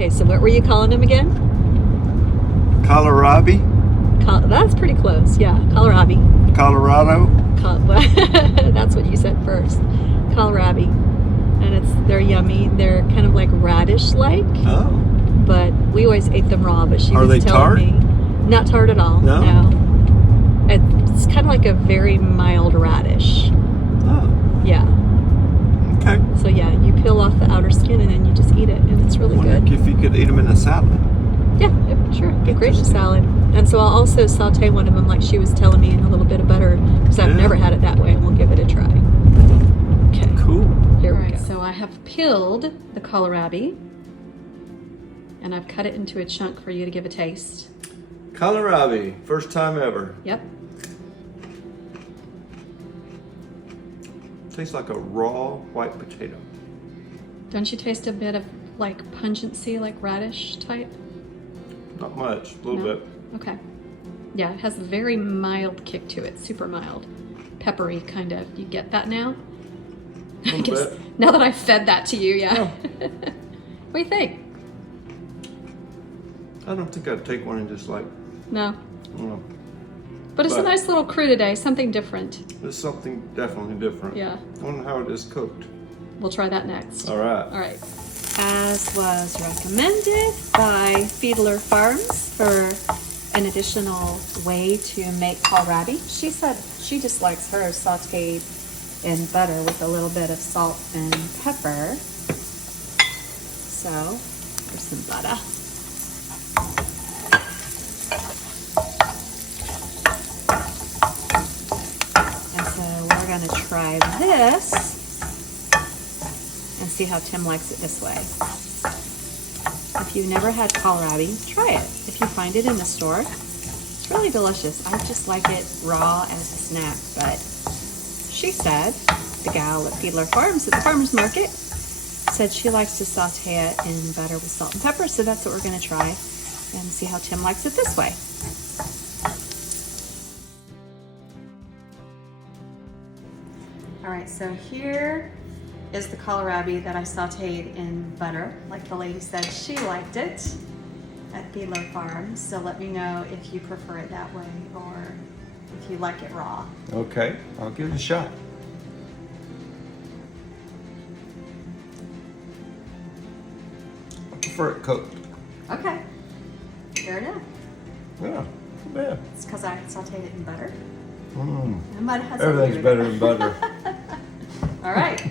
Okay, so what were you calling them again? Kholrabi, That's pretty close. Yeah, Kholrabi. Colorado. That's what you said first. Kholrabi. And they're yummy. They're kind of like radish-like. Oh. But we always ate them raw. But she Are was they telling tart? me, not tart at all. No? It's kind of like a very mild radish. Oh. Yeah. Okay. So yeah, you peel off the outer skin and then you just eat it, and it's really Wonder good. if you could eat them in a salad. Yeah, sure. Get great in a salad. And so I'll also saute one of them, like she was telling me, in a little bit of butter, because I've never had it that way, and we'll give it a try. Okay. Cool. Here we go. So I have peeled the kohlrabi, and I've cut it into a chunk for you to give a taste. Kholrabi, first time ever. Yep. Tastes like a raw white potato. Don't you taste a bit of like pungency, like radish type? Not much, a little bit. Okay. Yeah, it has a very mild kick to it, super mild. Peppery, kind of. You get that now? A little bit. Now that I've fed that to you, yeah. Yeah. What do you think? I don't think I'd take one and just like, No. well, But it's a nice little crew today, something different. it's something definitely different. Yeah. I wonder how it is cooked. We'll try that next. All right. All right. As was recommended by Fiedler Farms for an additional way to make kohlrabi. She said she just likes hers sauteed in butter with a little bit of salt and pepper. So, here's some butter. And so we're going to try this and see how Tim likes it this way. If you've never had kohlrabi, try it. If you find it in the store, it's really delicious. I just like it raw as a snack, but she said, the gal at Fiedler Farms at the farmer's market, said she likes to saute it in butter with salt and pepper, so that's what we're going to try and see how Tim likes it this way. All right, so here is the kohlrabi that I sauteed in butter, like the lady said she liked it at Fiedler Farms. So let me know if you prefer it that way or if you like it raw. Okay, I'll give it a shot. I prefer it cooked. Okay, fair enough. Yeah, not bad. It's because I sauteed it in butter. Mm. I might have had something Everything's to do better with than butter. it. All right,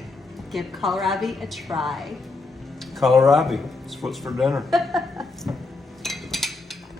give kohlrabi a try. Kholrabi, it's what's for dinner.